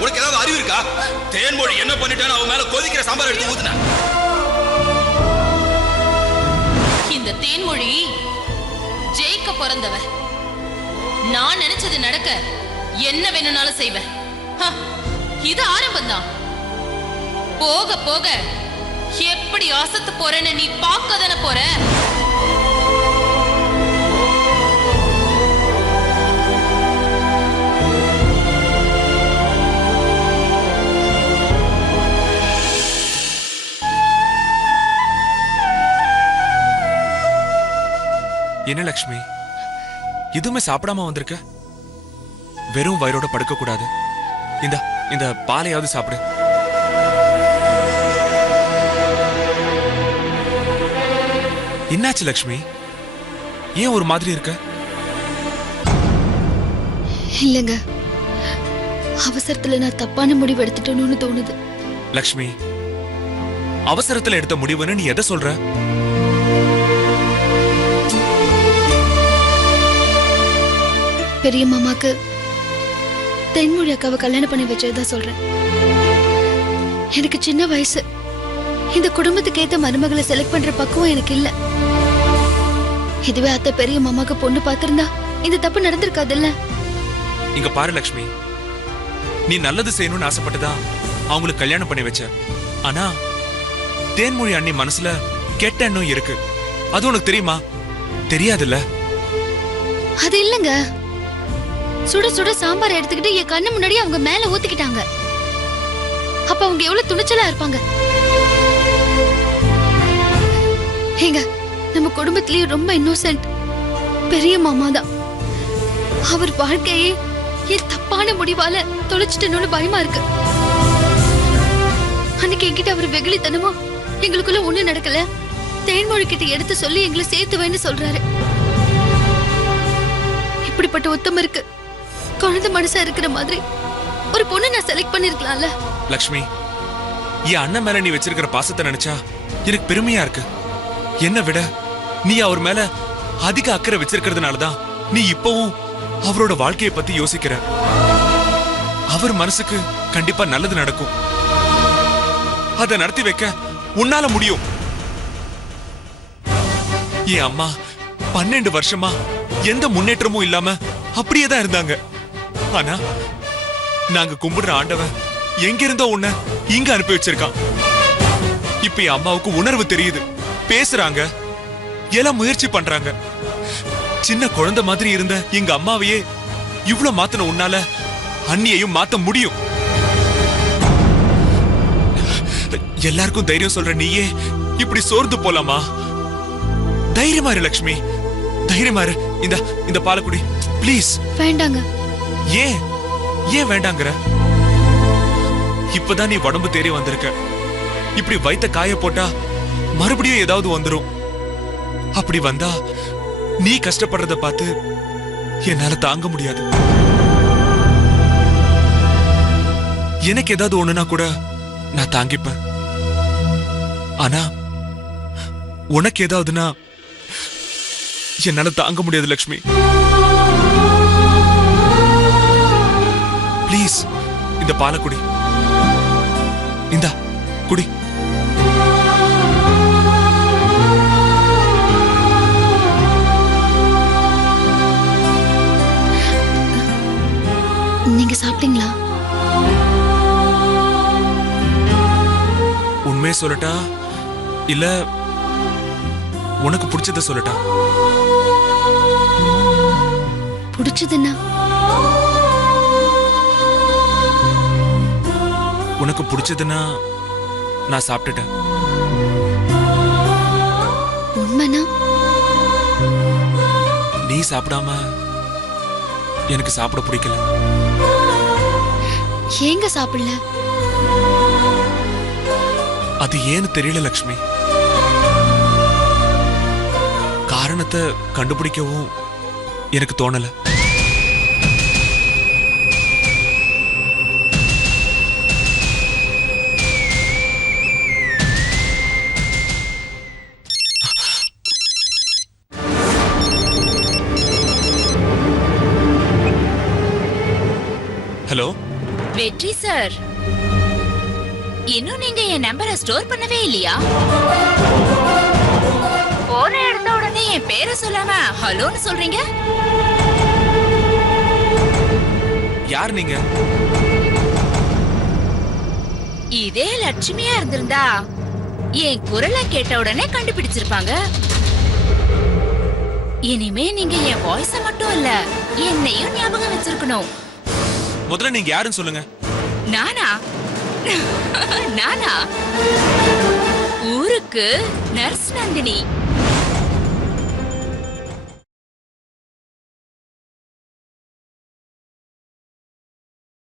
உனக்கு ஏதாவது அறிவு இருக்கா? தேன்மொழி என்ன பண்ணிட்டான்னு அவன் மேல கொதிக்கிற சாம்பார் எடுத்து ஊத்துன. இந்த தேன்மொழி ஜெயிக்க பிறந்தவ. நான் நினைச்சது நடக்க என்ன வேணும்னாலும் செய்வேன். இது ஆரம்பம்தான். போக போக எப்படி அசத்து போறேன்னு நீ பார்க்க தானே போற. என்ன லக்ஷ்மி, எதுவுமே சாப்பிடாம வந்திருக்க? வெறும் வயிறோட படுக்க கூடாது. இந்த பாலையாவது சாப்பிடு. என்னாச்சு லக்ஷ்மி, ஏன் ஒரு மாதிரி இருக்க? இல்லங்க, அவசரத்துல நான் தப்பான முடிவு எடுத்துட்டேன்னு தோணுது. லக்ஷ்மி, அவசரத்துல எடுத்த முடிவுன்னு நீ எதை சொல்ற? பெரிய மாமாக்கு தென்மொழி அக்காவை கல்யாணம் பண்ணி வச்சதா சொல்றேன். எனக்கு சின்ன வயசு. இந்த குடும்பத்துக்கு ஏத்த மருமகளை செலக்ட் பண்ற பக்குவம் எனக்கு இல்ல. இதுவே அத்தை பெரிய மாமாக்கு பொண்ணு பார்த்திருந்தா இந்த தப்பு நடந்திருக்காதுல்ல. இங்க பாரு லக்ஷ்மி, நீ நல்லது செய்யணும்னு ஆசைப்பட்டுதான் அவங்களுக்கு கல்யாணம் பண்ணி வச்ச. ஆனா தேன்மொழி அண்ணி மனசுல கெட்ட எண்ணம் இருக்கு. அது உனக்கு தெரியுமா? தெரியாதுல்ல? அது இல்லங்க, சுட சுட சாம்பார் எடுத்துக்கிட்டு என் கண்ணு முன்னாடி அவங்க மேல ஊத்திக்கிட்டாங்க. அப்ப அவங்க எவ்வளவு துணிச்சலா இருப்பாங்க. ஏங்க, நம்ம குடும்பத்திலேயே ரொம்ப இன்னோசென்ட் பெரிய மாமா தான். அவர் வாழ்க்கையே என் தப்பான முடிவால தொலைச்சிட்டனோட பயமா இருக்கு. அன்னைக்கு என்கிட்ட அவர் வெகுளித்தனமா எங்களுக்குள்ள ஒண்ணு நடக்கல, தேன்மொழி கிட்ட எடுத்து சொல்லி எங்களை சேர்த்துவேன்னு சொல்றாரு. இப்படிப்பட்ட உத்தமருக்கு குழந்தை மனசா இருக்கிற மாதிரி ஒரு பொண்ணு நான் செலக்ட் பண்ணிருக்கலாம்ல. லக்ஷ்மி, என் அண்ணன் மேல நீ வச்சிருக்கிற பாசத்தை நினைச்சா எனக்கு பெருமையா இருக்கு. என்ன விட நீ அவர் மேல அதிக அக்கறை வச்சிருக்கிறதுனாலதான் நீ இப்பவும் அவரோட வாழ்க்கையை பத்தி யோசிக்கிற. அவர் மனசுக்கு கண்டிப்பா நல்லது நடக்கும். அதை நடத்தி வைக்க உன்னால முடியும். என் அம்மா 12 வருஷமா எந்த முன்னேற்றமும் இல்லாம அப்படியே தான் இருந்தாங்க. ஆனா நாங்க கும்பிடுற ஆண்டவன் எங்க இருந்தோ உன்னை இங்க அனுப்பி வச்சிருக்கான். இப்ப என் அம்மாவுக்கு உணர்வு தெரியுது, பேசுறாங்க, எல்லாம் முயற்சி பண்றாங்க. சின்ன குழந்தை மாதிரி இருந்த எங்க அம்மாவையே இவ்வளவு மாத்தின உன்னால அண்ணியையும் மாத்த முடியும். எல்லாருக்கும் தைரியம் சொல்ற நீயே இப்படி சோர்ந்து போலாமா? தைரியமா இரு லக்ஷ்மி, தைரியமா இரு. இந்த பாலக்குடி ப்ளீஸ். வேண்டாங்க. ஏன் ஏன் வேண்டாங்கற? இப்பதான் நீ உடம்பு தேறி வந்திருக்க. இப்படி வயித்த காய போட்டா மறுபடியும் ஏதாவது வந்துரும். அப்படி வந்தா நீ கஷ்டப்படுறத பார்த்து என்னால தாங்க முடியாது. எனக்கு ஏதாவது ஒண்ணுனா கூட நான் தாங்கிப்பேன். ஆனா உனக்கு ஏதாவதுன்னா என்னால தாங்க முடியாது லக்ஷ்மி. ப்ளீஸ் இந்த பாலக்குடி, இந்தா குடி. நீங்க சாப்பிட்டீங்களா? உண்மையை சொல்லட்டா இல்ல உனக்கு பிடிச்சத சொல்லட்டா? பிடிச்சதுன்னா உனக்கு பிடிச்சதுன்னா நான் சாப்பிட்டுட்டேன். உண்மைனா நீ சாப்பிடாம எனக்கு சாப்பிட பிடிக்கல. ஏங்க சாப்பிடல? அது ஏன்னு தெரியல லக்ஷ்மி. காரணத்தை கண்டுபிடிக்கவும் எனக்கு தோணல. ஹலோ வெற்றி சார், இன்னும் நீங்க என் நம்பரை ஸ்டோர் பண்ணவே இல்லையா? போன எடுத்த உடனே என் பேரை சொல்லாம ஹலோன்னு சொல்றீங்க. யார் நீங்க? இதே லட்சுமியா இருந்திருந்தா என் குரலை கேட்ட உடனே கண்டுபிடிச்சிருப்பாங்க. இனிமே நீங்க என் வாய்ஸ மட்டும் இல்ல, என்னையும் ஞாபகம் வச்சிருக்கணும். முதல்ல நீங்க யாருன்னு சொல்லுங்க. நானா? நானா? ஊருக்கு நர்ஸ் நந்தினி.